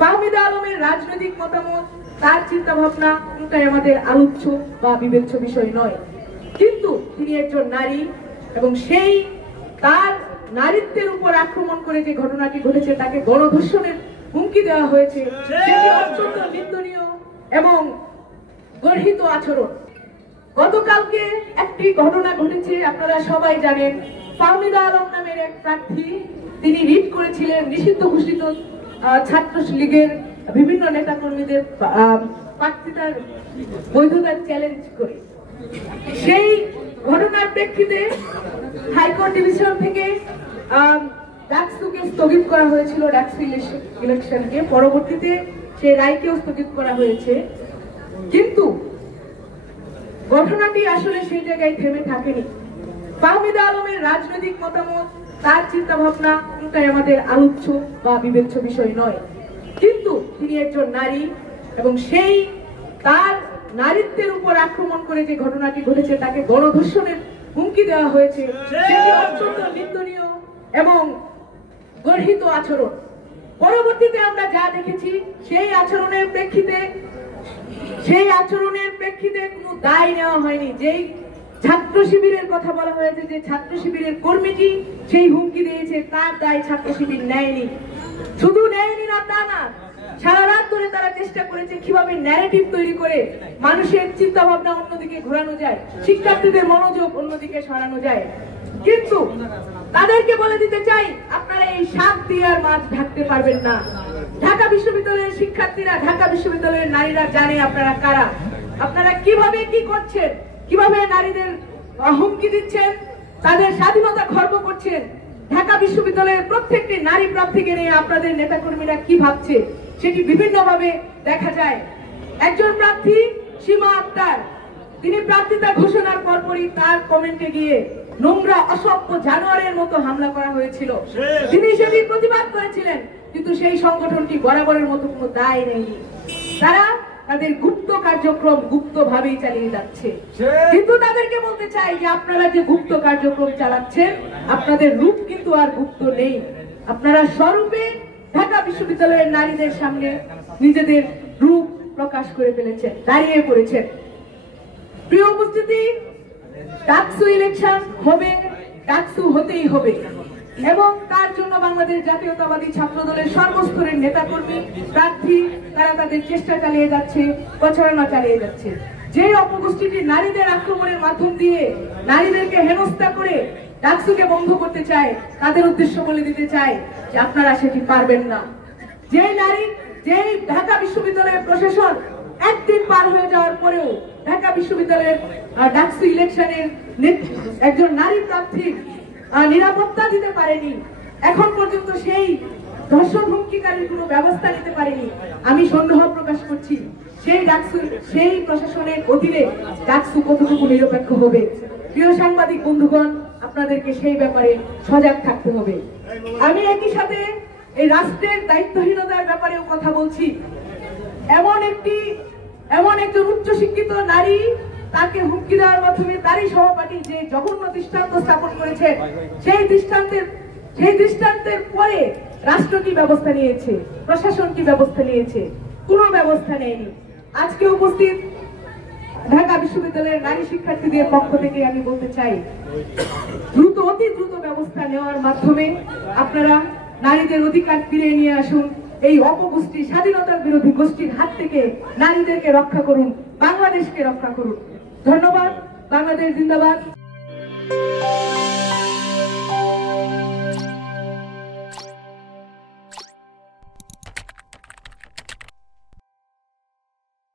ফাহমিদা আলমের রাজনৈতিক মতামত, তার চিন্তা ভাবনা কোনটাই আমাদের আলোচ্য বা বিবেচ্য বিষয় নয়, কিন্তু তিনি একজন নারী এবং সেই তার নারীত্বের উপর আক্রমণ করে যে ঘটনাটি ঘটেছে, তাকে গণধর্ষণের হুমকি দেওয়া হয়েছে, সেটি অত্যন্ত নিন্দনীয় এবং গর্হিত আচরণ। গতকালকে একটি ঘটনা ঘটেছে, আপনারা সবাই জানেন। ফাহমিদা আলম নামের এক প্রার্থী, তিনি রিট করেছিলেন নিষিদ্ধ ঘোষিত ছাত্র লীগের বিভিন্ন নেতা কর্মীদের প্রার্থিতার বৈধতার চ্যালেঞ্জ করে। সেই ঘটনার প্রেক্ষিতে হাইকোর্ট ডিভিশন থেকে ডাকসুকে স্থগিত করা হয়েছিল, ডাকসু ইলেকশনকে। পরবর্তীতে সেই রায়কেও স্থগিত করা হয়েছে, কিন্তু ঘটনাটি আসলে সেই জায়গায় থেমে থাকেনি। ফাহমিদা আলমের রাজনৈতিক মতামত, তার চিন্তা ভাবনা কোনটাই আমাদের আলোচ্য বা বিবেচ্য বিষয় নয়, কিন্তু তিনি একজন নারী এবং সেই তার নারীত্বের উপর আক্রমণ করে যে ঘটনাটি ঘটেছে, তাকে গণধর্ষণের হুমকি দেওয়া হয়েছে, সেটি অত্যন্ত নিন্দনীয় এবং গর্হিত আচরণ। পরবর্তীতে আমরা যা দেখেছি, সেই আচরণের প্রেক্ষিতে কোনো দায় নেওয়া হয়নি। যেই ছাত্র শিবিরের কথা বলা হয়েছে, যে ছাত্র শিবিরের কর্মীটি সেই হুমকি দিয়েছে, তার দায় ছাত্র শিবির নেয়নি। শুধু নেয়নি না তা না, সারা রাত ধরে তারা চেষ্টা করেছে কিভাবে ন্যারেটিভ তৈরি করে মানুষের চিন্তা ভাবনা অন্যদিকে ঘোরানো যায়, শিক্ষার্থীদের মনোযোগ অন্যদিকে সরানো যায়। কিন্তু তাদেরকে বলে দিতে চাই, আপনারা এই সাপ দিয়ে আর মাছ ঢাকতে পারবেন না। ঢাকা বিশ্ববিদ্যালয়ের শিক্ষার্থীরা, ঢাকা বিশ্ববিদ্যালয়ের নারীরা জানে আপনারা কারা, আপনারা কিভাবে কি করছেন, কিভাবে নারীদের হুমকি দিচ্ছেন, তাদের স্বাধীনতা খর্ব করছেন। ঢাকা বিশ্ববিদ্যালয়ের প্রত্যেকটি নারী প্রার্থীকে নিয়ে আপনাদের নেতাকর্মীরা কি ভাবছে, সেটি বিভিন্নভাবে দেখা যায়। একজন প্রার্থী সীমা আক্তার, তিনি প্রার্থিতা ঘোষণার পরপরই তার কমেন্টে গিয়ে নোংরা অসভ্য জানোয়ারের মতো হামলা করা হয়েছিল। তিনি সেটি প্রতিবাদ করেছিলেন, কিন্তু সেই সংগঠনটি বরাবরের মতো কোনো দায় নেয়নি। তারা তাদের গুপ্ত কার্যক্রম গুপ্তভাবেই চালিয়ে যাচ্ছে। কিন্তু তাদেরকে বলতে চাই যে আপনারা যে গুপ্ত কার্যক্রম চালাচ্ছেন, আপনাদের রূপ কিন্তু আর গুপ্ত নেই। আপনারা স্বরূপে ঢাকা বিশ্ববিদ্যালয়ের নারীদের সামনে নিজেদের রূপ প্রকাশ করে ফেলেছেন, দাঁড়িয়ে পড়েছেন। প্রিয় উপস্থিতি, ডাকসু ইলেকশন হবে, ডাকসু হতেই হবে এবং তার জন্য বাংলাদেশ জাতীয়তাবাদী ছাত্র দলের সর্বস্তরের নেতাকর্মী, প্রার্থী, তারা তাদের চেষ্টা চালিয়ে যাচ্ছে, প্রচারণা চালিয়ে যাচ্ছে। যে অপগোষ্ঠীটি নারীদের আক্রমণের মাধ্যম দিয়ে নারীদেরকে হেনস্থা করে ডাকসুকে বন্ধ করতে চায়, তাদের উদ্দেশ্য বলে দিতে চায় যে আপনারা সেটি পারবেন না। যেই ঢাকা বিশ্ববিদ্যালয়ের প্রশাসন একদিন পার হয়ে যাওয়ার পরেও ঢাকা বিশ্ববিদ্যালয়ের ডাকসু ইলেকশনের একজন নারী প্রার্থীর নিরাপত্তা দিতে পারেনি, এখন পর্যন্ত সেই ধর্ষণ হুমকিকারীর কোনো ব্যবস্থা নিতে পারেনি, আমি সন্দেহ প্রকাশ করছি সেই প্রশাসনের অধীনে ডাকসু কতটুকু নিরপেক্ষ হবে। প্রিয় সাংবাদিক বন্ধুগণ, আপনাদেরকে সেই ব্যাপারে সজাগ থাকতে হবে। আমি একই সাথে এই রাষ্ট্রের দায়িত্বহীনতার ব্যাপারেও কথা বলছি। এমন একজন উচ্চশিক্ষিত নারী, তাকে হুমকি দেওয়ার মাধ্যমে তারই সহপাঠী যে জঘন্য দৃষ্টান্ত স্থাপন করেছে, সেই দৃষ্টান্তের পরে রাষ্ট্র কি ব্যবস্থা নিয়েছে, প্রশাসন কি ব্যবস্থা নিয়েছে? কোনো ব্যবস্থা নেয়নি। আজকে উপস্থিত ঢাকা বিশ্ববিদ্যালয়ের নারী শিক্ষার্থীদের পক্ষ থেকে আমি বলতে চাই, অতি দ্রুত ব্যবস্থা নেওয়ার মাধ্যমে আপনারা নারীদের অধিকার ফিরিয়ে নিয়ে আসুন। এই অপগোষ্ঠী, স্বাধীনতার বিরোধী গোষ্ঠীর হাত থেকে নারীদেরকে রক্ষা করুন, বাংলাদেশকে রক্ষা করুন। ধন্যবাদ। বাংলাদেশ জিন্দাবাদ।